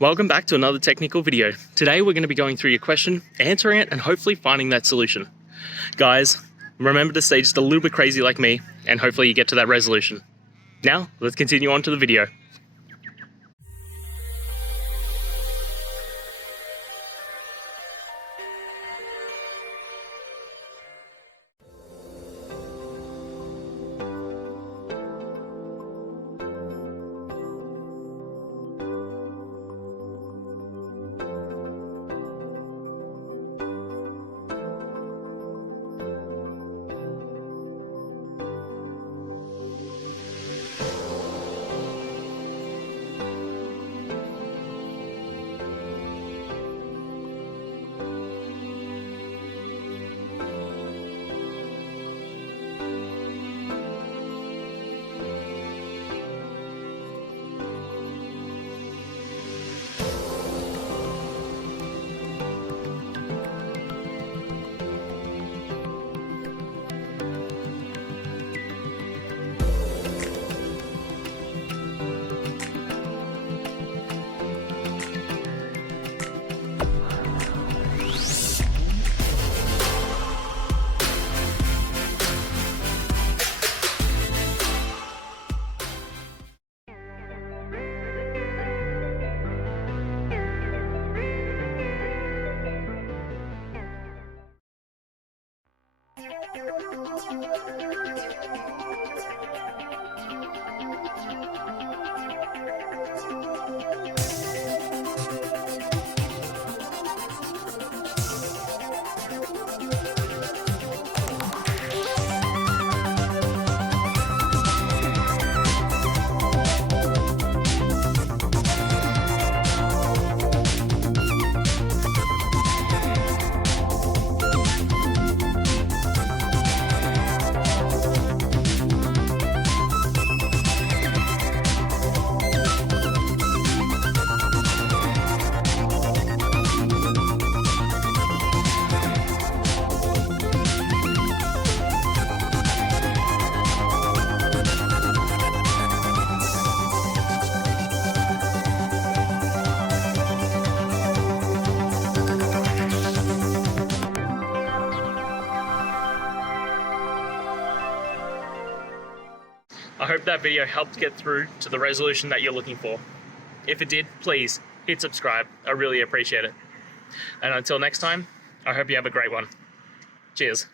Welcome back to another technical video. Today we're going to be going through your question, answering it, and hopefully finding that solution. Guys, remember to stay just a little bit crazy like me, and hopefully you get to that resolution. Now, let's continue on to the video. I hope that video helped get through to the resolution that you're looking for. If it did, please hit subscribe. I really appreciate it. And until next time, I hope you have a great one. Cheers.